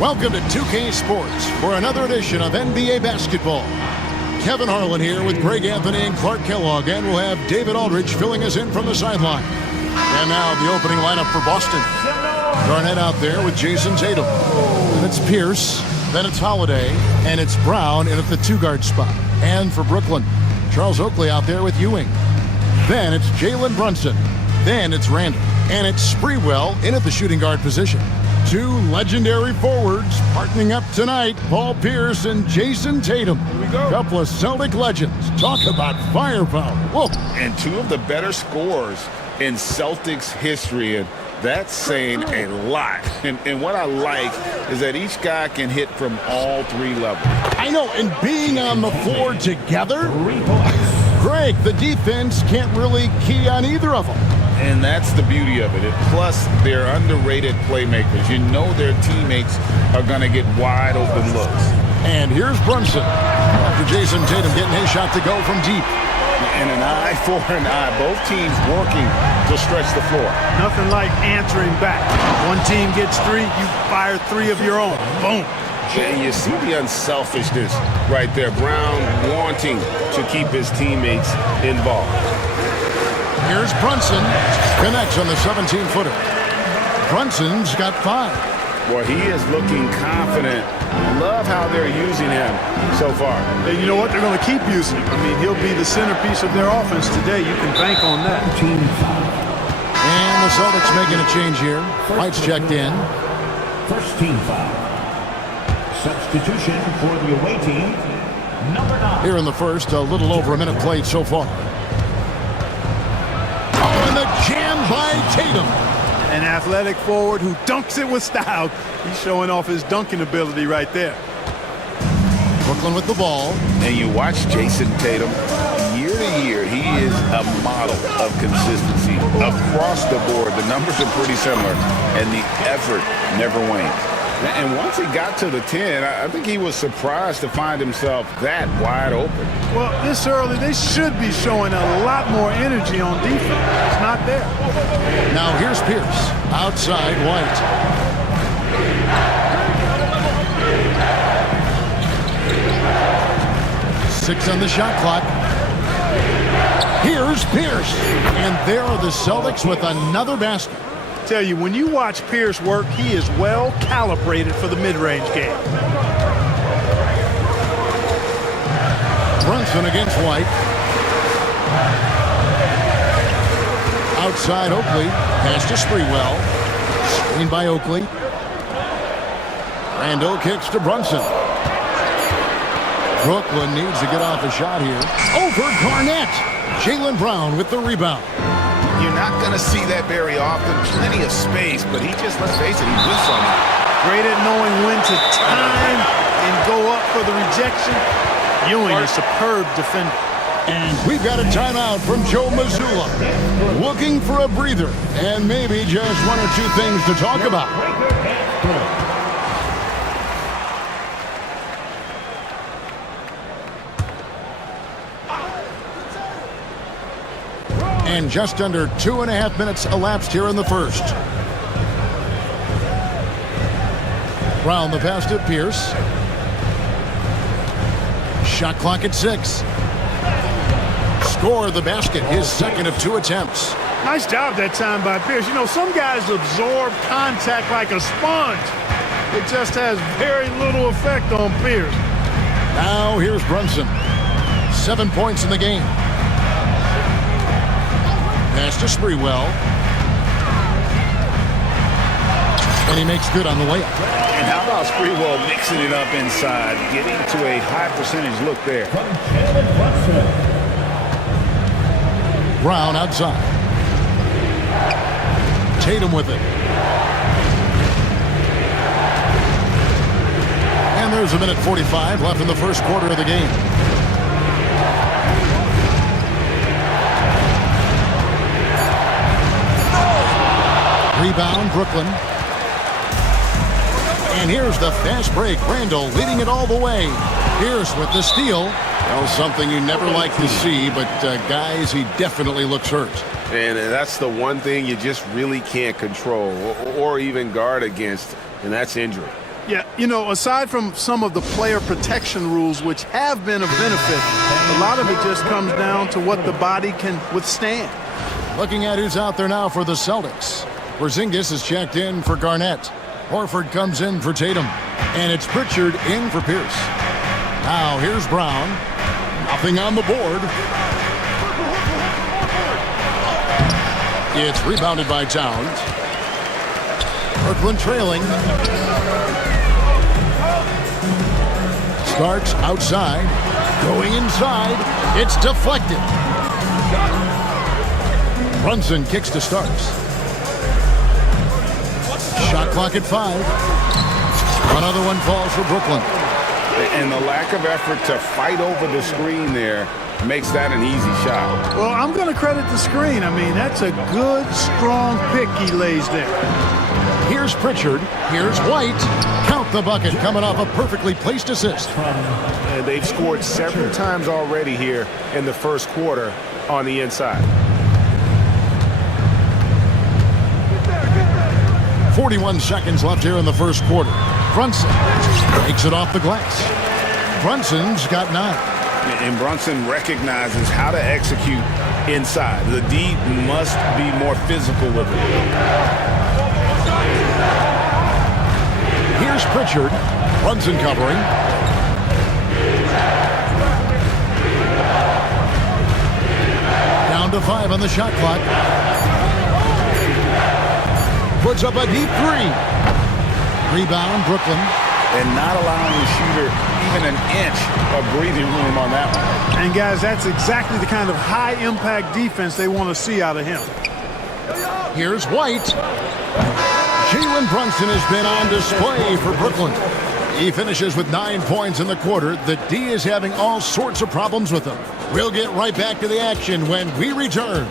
Welcome to 2K Sports for another edition of NBA basketball. Kevin Harlan here with Greg Anthony and Clark Kellogg, and we'll have David Aldridge filling us in from the sideline. And now the opening lineup for Boston. Garnett out there with Jason Tatum. Then it's Pierce, then it's Holiday, and it's Brown in at the two-guard spot. And for Brooklyn, Charles Oakley out there with Ewing. Then it's Jalen Brunson. Then it's Randall. And it's Sprewell in at the shooting guard position. Two legendary forwards partnering up tonight, Paul Pierce and Jason Tatum. Here we go. Couple of Celtic legends. Talk about firepower. Whoa. And two of the better scorers in Celtics history, and that's saying a lot. And what I like is that each guy can hit from all three levels. I know, and being on the floor together, Greg, the defense can't really key on either of them. And that's the beauty of it. Plus, they're underrated playmakers. You know their teammates are going to get wide open looks. And here's Brunson. After Jason Tatum getting his shot to go from deep. And an eye for an eye. Both teams working to stretch the floor. Nothing like answering back. One team gets three, you fire three of your own. Boom. And you see the unselfishness right there. Brown wanting to keep his teammates involved. Here's Brunson. Connects on the 17-footer. Brunson's got 5. Well, he is looking confident. Love how they're using him so far. And you know what? They're going to keep using him. I mean, he'll be the centerpiece of their offense today. You can bank on that. And the Celtics making a change here. White's checked in. First team foul. Substitution for the away team, number 9. Here in the first, a little over a minute played so far. Oh, and the jam by Tatum. An athletic forward who dunks it with style. He's showing off his dunking ability right there. Brooklyn with the ball. And you watch Jason Tatum, year to year, he is a model of consistency. Across the board, the numbers are pretty similar, and the effort never wanes. And once he got to the 10, I think he was surprised to find himself that wide open. Well, this early, they should be showing a lot more energy on defense. It's not there. Now here's Pierce. Outside White. Six on the shot clock. Here's Pierce. And there are the Celtics with another basket. Tell you, when you watch Pierce work, he is well calibrated for the mid-range game. Brunson against White. Outside Oakley. Pass to Sprewell. Screen by Oakley. Randall kicks to Brunson. Brooklyn needs to get off a shot here. Over Garnett. Jalen Brown with the rebound. You're not going to see that very often. Plenty of space, but he just, let's face it, he did something. Great at knowing when to time and go up for the rejection. Ewing, a superb defender. And we've got a timeout from Joe Mazzulla. Looking for a breather and maybe just one or two things to talk about. And just under 2.5 minutes elapsed here in the first. Brown the pass to Pierce. Shot clock at 6. Score the basket, his second of 2 attempts. Nice job that time by Pierce. You know, some guys absorb contact like a sponge. It just has very little effect on Pierce. Now here's Brunson. 7 points in the game. Pass to Sprewell. And he makes good on the layup. And how about Sprewell mixing it up inside, getting to a high percentage look there. Brown outside. Tatum with it. And there's a minute 45 left in the first quarter of the game. Rebound, Brooklyn. And here's the fast break. Randall leading it all the way. Pierce with the steal. Well, something you never like to see, but guys, he definitely looks hurt. And that's the one thing you just really can't control or even guard against, and that's injury. Yeah, you know, aside from some of the player protection rules, which have been of benefit, a lot of it just comes down to what the body can withstand. Looking at who's out there now for the Celtics. Porzingis is checked in for Garnett. Horford comes in for Tatum. And it's Pritchard in for Pierce. Now here's Brown. Nothing on the board. It's rebounded by Towns. Brooklyn trailing. Starks outside. Going inside. It's deflected. Brunson kicks to Starks. Shot clock at 5. Another one falls for Brooklyn. And the lack of effort to fight over the screen there makes that an easy shot. Well, I'm going to credit the screen. I mean, that's a good, strong pick he lays there. Here's Pritchard. Here's White. Count the bucket coming off a perfectly placed assist. And they've scored several times already here in the first quarter on the inside. 41 seconds left here in the first quarter. Brunson takes it off the glass. Brunson's got 9. And Brunson recognizes how to execute inside. The D must be more physical with it. Here's Pritchard. Brunson covering. Down to 5 on the shot clock. Puts up a deep 3. Rebound, Brooklyn. And not allowing the shooter even an inch of breathing room on that one. And, guys, that's exactly the kind of high-impact defense they want to see out of him. Here's White. Jalen Brunson has been on display for Brooklyn. He finishes with 9 points in the quarter. The D is having all sorts of problems with him. We'll get right back to the action when we return.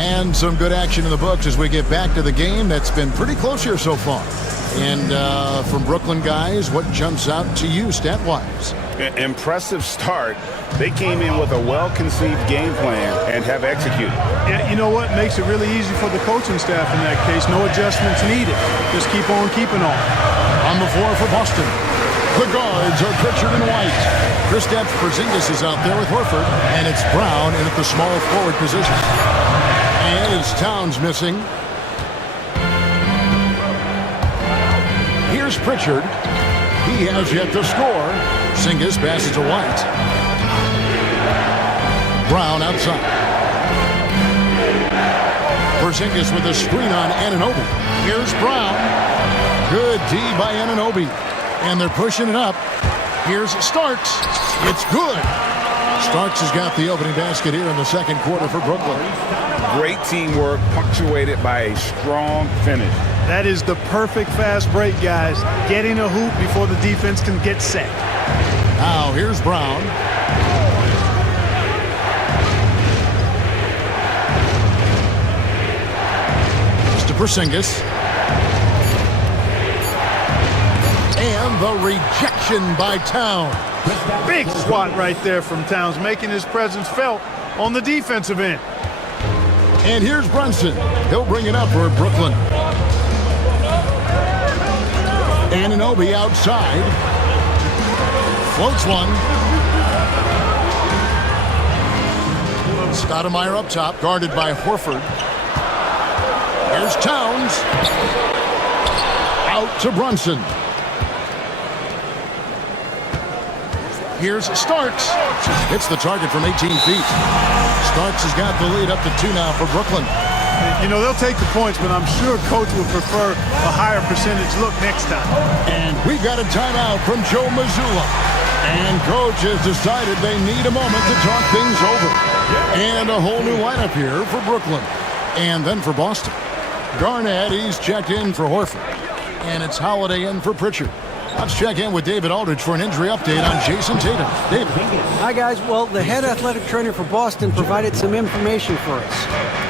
And some good action in the books as we get back to the game that's been pretty close here so far. And from Brooklyn guys, what jumps out to you stat-wise? Impressive start. They came in with a well-conceived game plan and have executed. Yeah, you know what? Makes it really easy for the coaching staff in that case. No adjustments needed. Just keep on keeping on. On the floor for Boston. The guards are Pritchard and White. Kristaps Porzingis is out there with Horford. And it's Brown in at the small forward position. And it's Towns missing. Here's Pritchard. He has yet to score. Porzingis passes to White. Brown outside. Porzingis with a screen on Anunoby. Here's Brown. Good D by Anunoby. And they're pushing it up. Here's Starks. It's good. Starks has got the opening basket here in the second quarter for Brooklyn. Great teamwork punctuated by a strong finish. That is the perfect fast break, guys. Getting a hoop before the defense can get set. Now here's Brown. To Porzingis. And the rejection by Towns. Big swat right there from Towns, making his presence felt on the defensive end. And here's Brunson. He'll bring it up for Brooklyn. Anunoby outside. Floats one. Stoudemire up top, guarded by Horford. Here's Towns. Out to Brunson. Here's Starks. Hits the target from 18 feet. Starks has got the lead up to 2 now for Brooklyn. You know, they'll take the points, but I'm sure Coach would prefer a higher percentage look next time. And we've got a timeout from Joe Mazzulla. And Coach has decided they need a moment to talk things over. And a whole new lineup here for Brooklyn. And then for Boston. Garnett, he's checked in for Horford. And it's Holiday in for Pritchard. Let's check in with David Aldridge for an injury update on Jason Tatum. David. Hi, guys. Well, the head athletic trainer for Boston provided some information for us.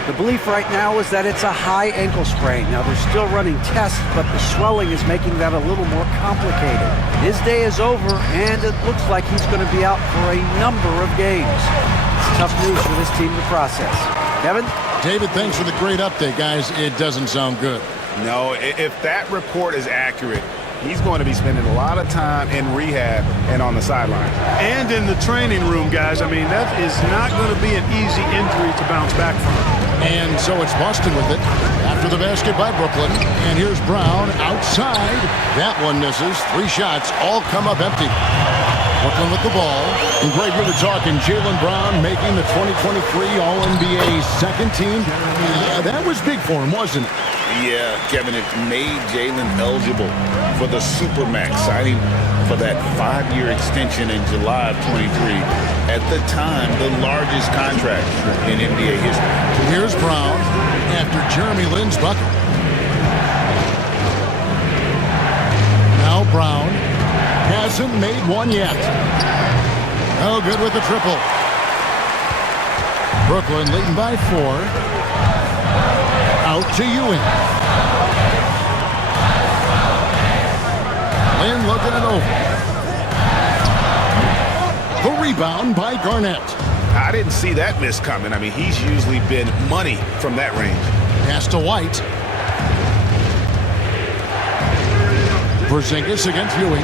The belief right now is that it's a high ankle sprain. Now, they're still running tests, but the swelling is making that a little more complicated. His day is over, and it looks like he's going to be out for a number of games. It's tough news for this team to process. Kevin? David, thanks for the great update, guys. It doesn't sound good. No, if that report is accurate, he's going to be spending a lot of time in rehab and on the sideline. And in the training room, guys. I mean, that is not going to be an easy injury to bounce back from. And so it's Boston with it after the basket by Brooklyn. And here's Brown outside. That one misses. 3 shots all come up empty. Brooklyn with the ball. And Greg, we were talking Jalen Brown making the 2023 All-NBA second team. That was big for him, wasn't it? Yeah, Kevin, it made Jalen eligible for the Supermax, signing for that 5-year extension in July of 23. At the time, the largest contract in NBA history. Here's Brown after Jeremy Lin's bucket. Now Brown hasn't made one yet. Oh, good with the triple. Brooklyn leading by 4. Out to Ewing. Lin looking it over. The rebound by Garnett. I didn't see that miss coming. I mean, he's usually been money from that range. Pass to White. Porzingis against Ewing.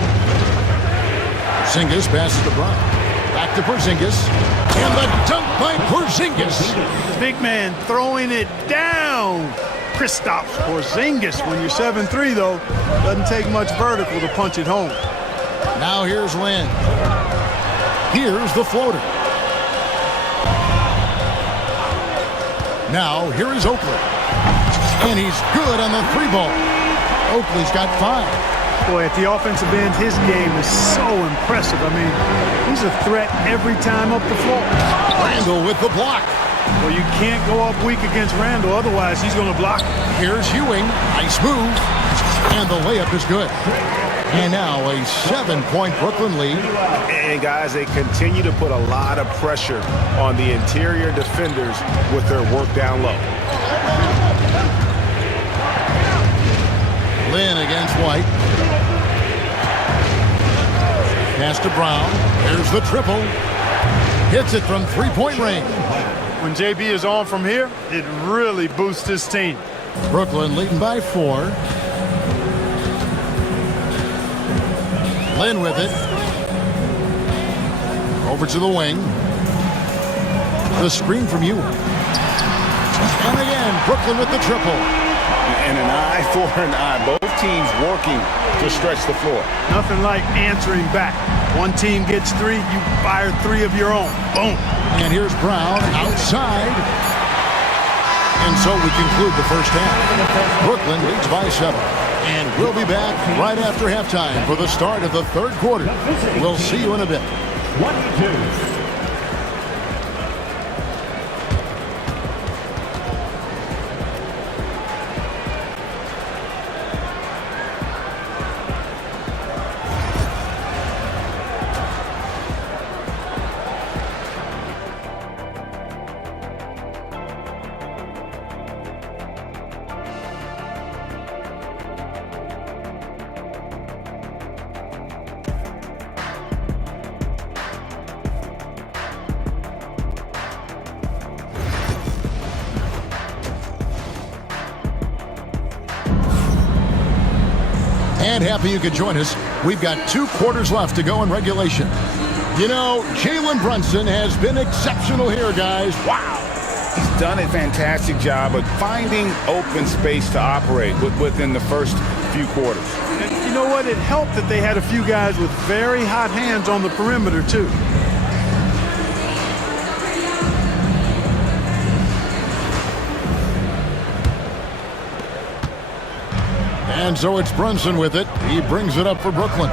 Porzingis passes to Brown. Back to Porzingis. And the dunk by Porzingis. Big man throwing it down. Kristaps Porzingis. When you're 7'3", though, doesn't take much vertical to punch it home. Now here's Lin. Here's the floater. Now here is Oakley. And he's good on the 3-ball. Oakley's got 5. Boy, at the offensive end, his game is so impressive. I mean, he's a threat every time up the floor. Randall with the block. Well, you can't go up weak against Randall, otherwise he's going to block. Here's Ewing. Nice move. And the layup is good. And now a 7-point Brooklyn lead. And guys, they continue to put a lot of pressure on the interior defenders with their work down low. Lin against White. Pass to Brown. There's the triple. Hits it from 3-point range. When JB is on from here, it really boosts his team. Brooklyn leading by 4. Lin with it. Over to the wing. The screen from Ewing. And again, Brooklyn with the triple. And an eye for an eye. Both teams working to stretch the floor. Nothing like answering back. One team gets 3, you fire 3 of your own. Boom. And here's Brown outside. And so we conclude the first half. Brooklyn leads by 7. And we'll be back right after halftime for the start of the 3rd quarter. We'll see you in a bit. 22. And happy you could join us. We've got 2 quarters left to go in regulation. You know, Jalen Brunson has been exceptional here, guys. Wow. He's done a fantastic job of finding open space to operate within the first few quarters. And you know what? It helped that they had a few guys with very hot hands on the perimeter, too. And so it's Brunson with it. He brings it up for Brooklyn.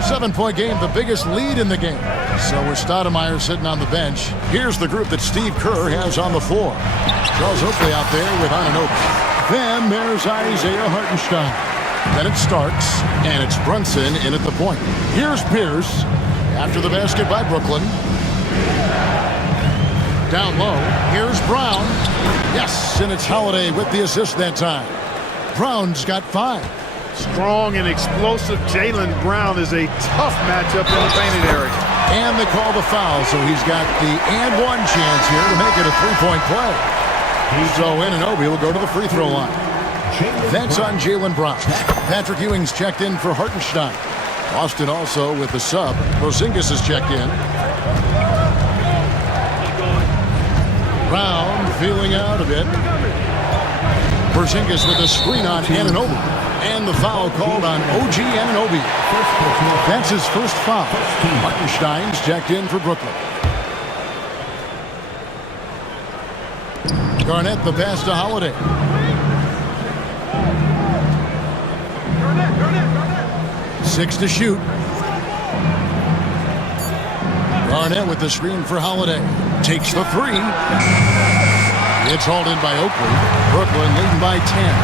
7-point game, the biggest lead in the game. So with Stoudemire sitting on the bench, here's the group that Steve Kerr has on the floor. Charles Oakley out there with Anunoby. Then there's Isaiah Hartenstein. Then it's Starks, and it's Brunson in at the point. Here's Pierce after the basket by Brooklyn. Down low, here's Brown. Yes, and it's Holiday with the assist that time. Brown's got 5. Strong and explosive Jalen Brown is a tough matchup in the painted area. And they call the foul, so he's got the and one chance here to make it a three-point play. So Anunoby will go to the free throw line. That's on Jalen Brown. Patrick Ewing's checked in for Hartenstein. Boston also with the sub. Porzingis is checked in. Brown feeling out a bit. Porzingis with a screen on Anunoby. And the foul called on OG Anunoby. That's his first foul. Hartenstein's checked in for Brooklyn. Garnett the pass to Holiday. Six to shoot. Garnett with the screen for Holiday. Takes the 3. It's hauled in by Oakley. Brooklyn leading by 10.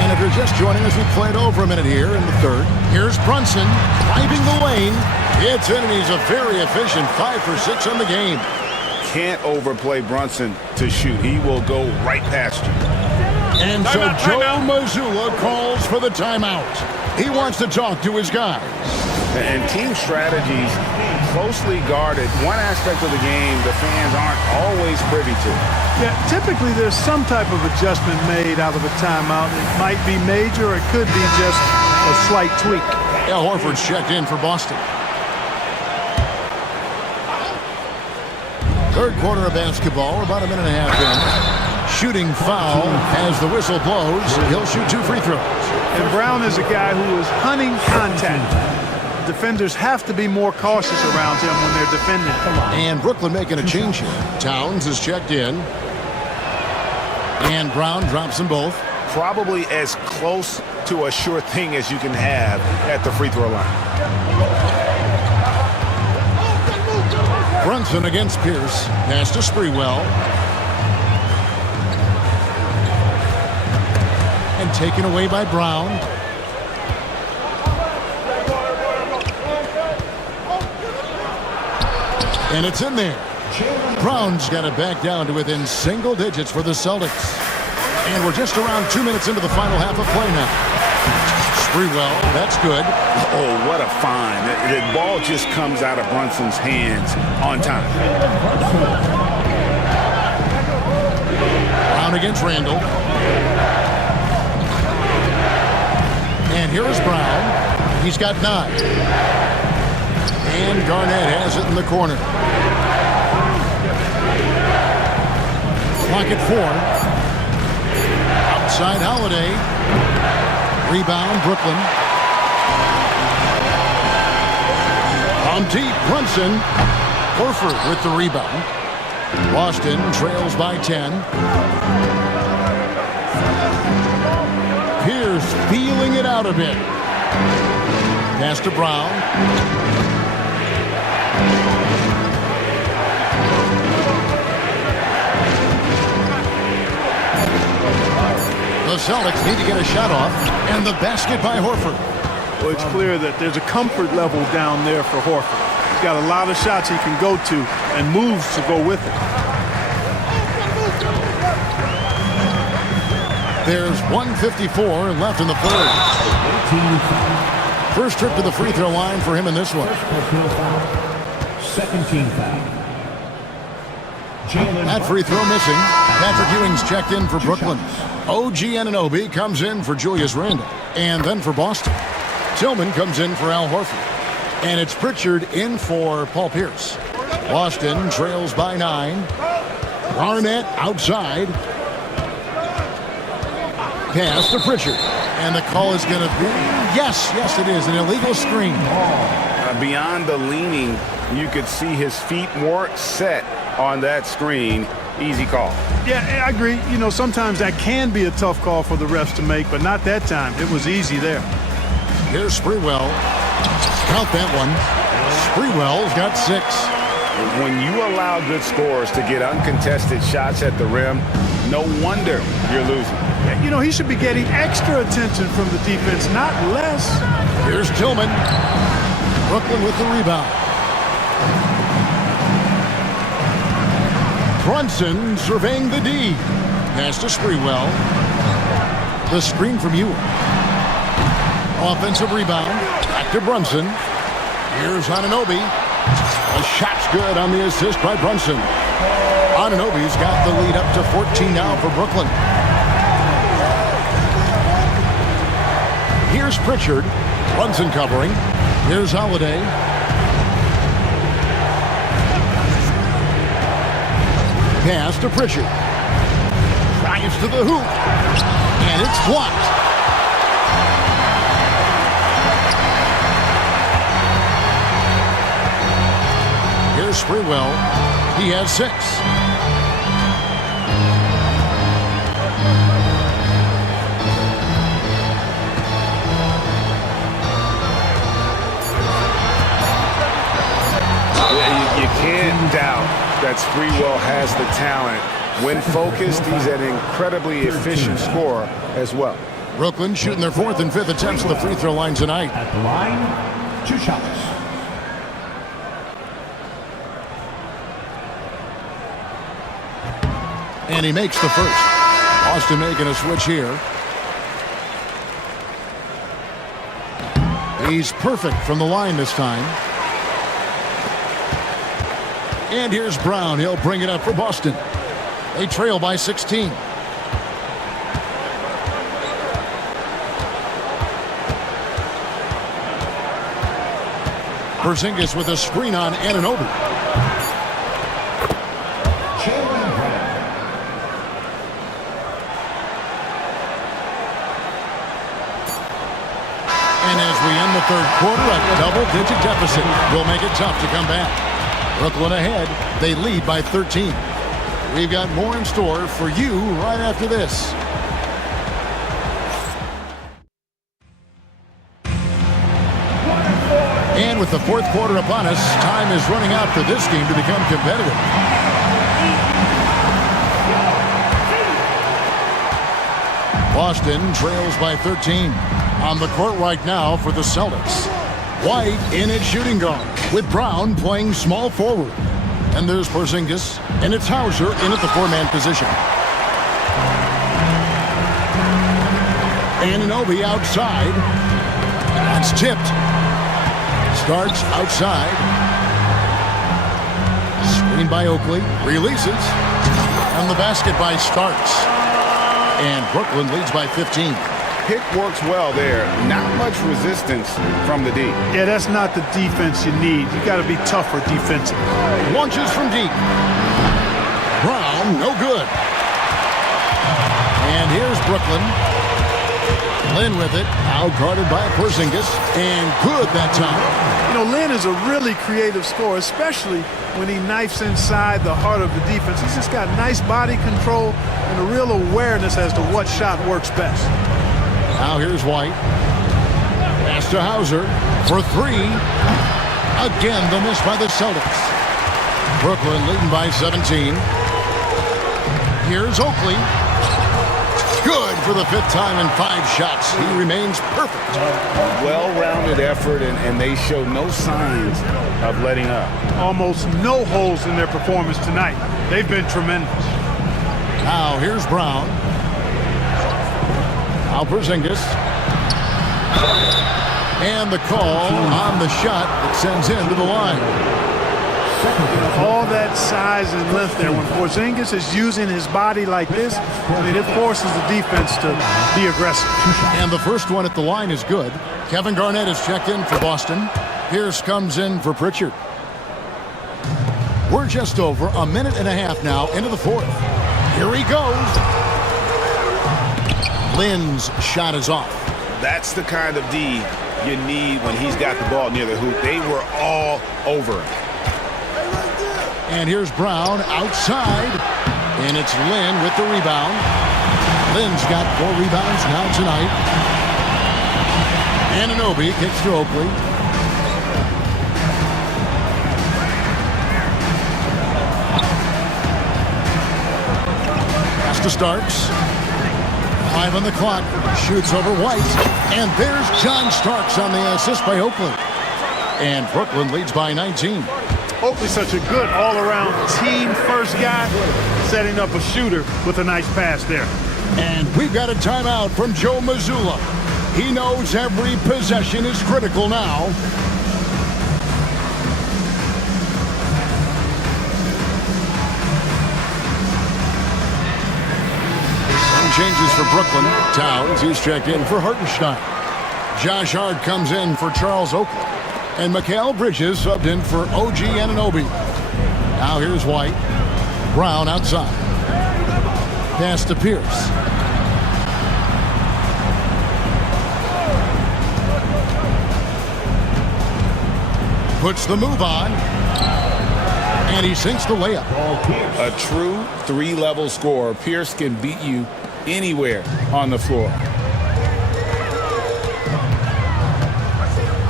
And if you're just joining us, we played over a minute here in the third. Here's Brunson driving the lane. It's in, and he's a very efficient 5 for 6 on the game. Can't overplay Brunson to shoot. He will go right past you. And so Joe Mazzulla calls for the timeout. He wants to talk to his guys. And team strategies closely guarded. One aspect of the game the fans aren't always privy to. Yeah, typically there's some type of adjustment made out of a timeout. It might be major, or it could be just a slight tweak. Al Horford's checked in for Boston. Third quarter of basketball, about a minute and a half in. Shooting foul as the whistle blows. He'll shoot 2 free throws. And Brown is a guy who is hunting contact. Defenders have to be more cautious around him when they're defending. And Brooklyn making a change here. Towns is checked in. And Brown drops them both. Probably as close to a sure thing as you can have at the free throw line. Brunson against Pierce. Pass to Sprewell. And taken away by Brown. And it's in there. Brown's got it back down to within single digits for the Celtics. And we're just around 2 minutes into the final half of play now. Sprewell, that's good. Oh, what a find. The ball just comes out of Brunson's hands on time. Brown against Randall. And here's Brown. He's got 9. And Garnett has it in the corner. Clock at 4. Outside Holiday. Rebound Brooklyn. On deep, Brunson. Horford with the rebound. Boston trails by 10. Pierce feeling it out a bit. Pass to Brown. The Celtics need to get a shot off, and the basket by Horford. Well, it's clear that there's a comfort level down there for Horford. He's got a lot of shots he can go to and moves to go with it. There's 1:54 left in the third. First trip to the free throw line for him in this one. Second team foul. That free throw missing. Patrick Ewing's checked in for Brooklyn. OG Anunoby comes in for Julius Randle. And then for Boston, Tillman comes in for Al Horford. And it's Pritchard in for Paul Pierce. Boston trails by 9. Garnett outside. Pass to Pritchard. And the call is going to be, yes, it is, an illegal screen. Beyond the leaning, you could see his feet more set on that screen. Easy call. Yeah, I agree. You know, sometimes that can be a tough call for the refs to make, but not that time. It was easy there. Here's Sprewell. Count that one. Sprewell's got 6. When you allow good scorers to get uncontested shots at the rim, no wonder you're losing. You know, he should be getting extra attention from the defense, not less. Here's Tillman. Brooklyn with the rebound. Brunson surveying the D. Pass to Sprewell. The screen from Ewing. Offensive rebound. Back to Brunson. Here's Anunoby. The shot's good on the assist by Brunson. Anunoby's got the lead up to 14 now for Brooklyn. Here's Pritchard. Brunson covering. Here's Holiday. Pass to Pritchard. Drives to the hoop. And it's blocked. Here's Sprewell. He has 6. You can't doubt that Sprewell has the talent. When focused, he's an incredibly efficient scorer as well. Brooklyn shooting their 4th and 5th attempts at the free throw line tonight. At the line, 2 shots. And he makes the first. Boston making a switch here. He's perfect from the line this time. And here's Brown. He'll bring it up for Boston. They trail by 16. Porzingis with a screen on Anunoby. And as we end the 3rd quarter, a double-digit deficit will make it tough to come back. Brooklyn ahead. They lead by 13. We've got more in store for you right after this. And with the 4th quarter upon us, time is running out for this game to become competitive. Boston trails by 13. On the court right now for the Celtics. White in at shooting guard, with Brown playing small forward. And there's Porzingis, and it's Hauser in at the 4-man position. Anunoby outside. That's tipped. Starts outside. Screen by Oakley. Releases. And the basket by Starks. And Brooklyn leads by 15. Pick works well there. Not much resistance from the D. Yeah, that's not the defense you need. You got to be tougher defensively. Launches from deep. Brown, no good. And here's Brooklyn. Lynn with it. Out-guarded by Porzingis. And good that time. You know, Lynn is a really creative scorer, especially when he knifes inside the heart of the defense. He's just got nice body control and a real awareness as to what shot works best. Now here's White. Pass to Hauser for 3. Again, the miss by the Celtics. Brooklyn leading by 17. Here's Oakley. Good for the 5th time in 5 shots. He remains perfect. Well-rounded effort, and they show no signs of letting up. Almost no holes in their performance tonight. They've been tremendous. Now here's Brown. Now Porzingis. And the call on the shot that sends him to the line. All that size and length there. When Porzingis is using his body like this, I mean, it forces the defense to be aggressive. And the first one at the line is good. Kevin Garnett has checked in for Boston. Pierce comes in for Pritchard. We're just over a minute and a half now into the 4th. Here he goes. Lynn's shot is off. That's the kind of D you need when he's got the ball near the hoop. They were all over him. And here's Brown outside. And it's Lynn with the rebound. Lynn's got 4 rebounds now tonight. Anunoby kicks to Oakley. to Starks. 5 on the clock. Shoots over White. And there's John Starks on the assist by Oakland. And Brooklyn leads by 19. Oakley's such a good all-around team first guy, setting up a shooter with a nice pass there. And we've got a timeout from Joe Mazzulla. He knows every possession is critical now. Some changes for Brooklyn. Towns, he's checked in for Hartenstein. Josh Hart comes in for Charles Oakley. And Mikal Bridges subbed in for OG Anunoby. Now here's White. Brown outside. Pass to Pierce. Puts the move on. And he sinks the layup. A true three-level scorer. Pierce can beat you anywhere on the floor.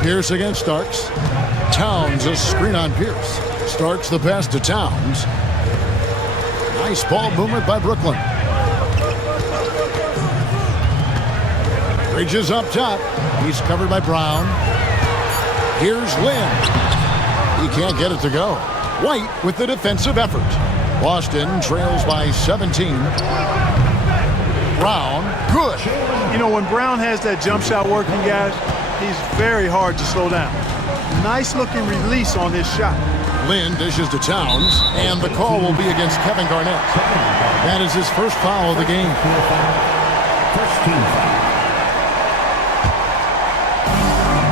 Pierce against Starks. Towns, a screen on Pierce. Starks the pass to Towns. Nice ball movement by Brooklyn. Bridges up top. He's covered by Brown. Here's Lynn. He can't get it to go. White with the defensive effort. Boston trails by 17. Brown, good. You know, when Brown has that jump shot working, guys, he's very hard to slow down. Nice looking release on his shot. Lynn dishes to Towns, and the call will be against Kevin Garnett. That is his first foul of the game. First team foul.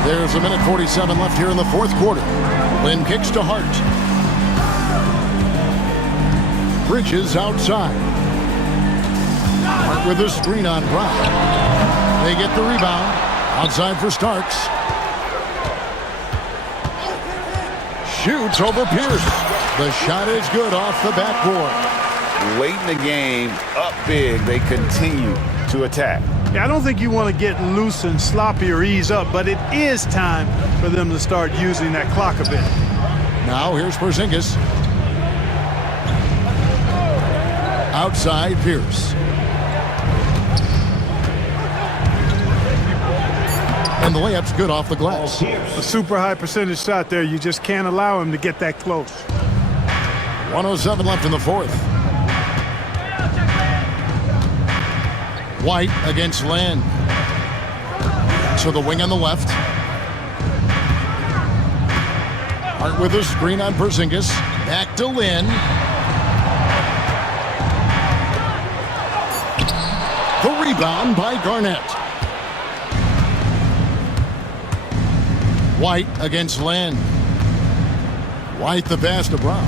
There's a minute 47 left here in the fourth quarter. Lynn kicks to Hart. Bridges outside. Hart with a screen on Brown. They get the rebound. Outside for Starks. Shoots over Pierce. The shot is good off the backboard. Late in the game, up big, they continue to attack. Yeah, I don't think you want to get loose and sloppy or ease up, but it is time for them to start using that clock a bit. Now here's Porzingis. Outside Pierce. And the layup's good off the glass. A super high percentage shot there. You just can't allow him to get that close. 1:07 left in the fourth. White against Lynn. So the wing on the left. Hart with a screen on Porzingis. Back to Lynn. The rebound by Garnett. White against Lynn. White the pass to Brown.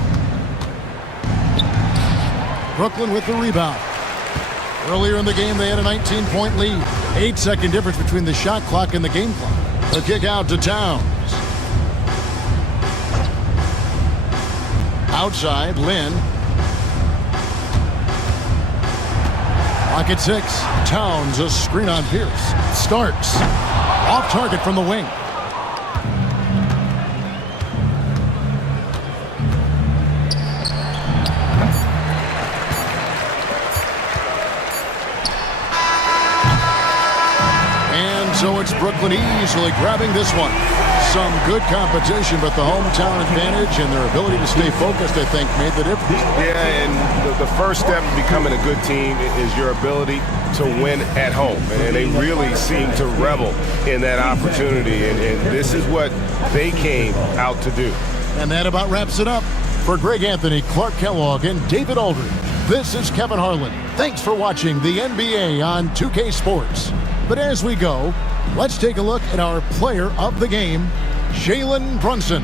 Brooklyn with the rebound. Earlier in the game, they had a 19-point lead. 8-second difference between the shot clock and the game clock. The kick out to Towns. Outside, Lynn. Clock at 6. Towns, a screen on Pierce. Starks. Off target from the wing. So it's Brooklyn easily grabbing this one. Some good competition, but the hometown advantage and their ability to stay focused, I think, made the difference. Yeah, and the first step of becoming a good team is your ability to win at home. And they really seem to revel in that opportunity. And this is what they came out to do. And that about wraps it up. For Greg Anthony, Clark Kellogg, and David Aldridge, this is Kevin Harlan. Thanks for watching the NBA on 2K Sports. But as we go, let's take a look at our player of the game, Jalen Brunson.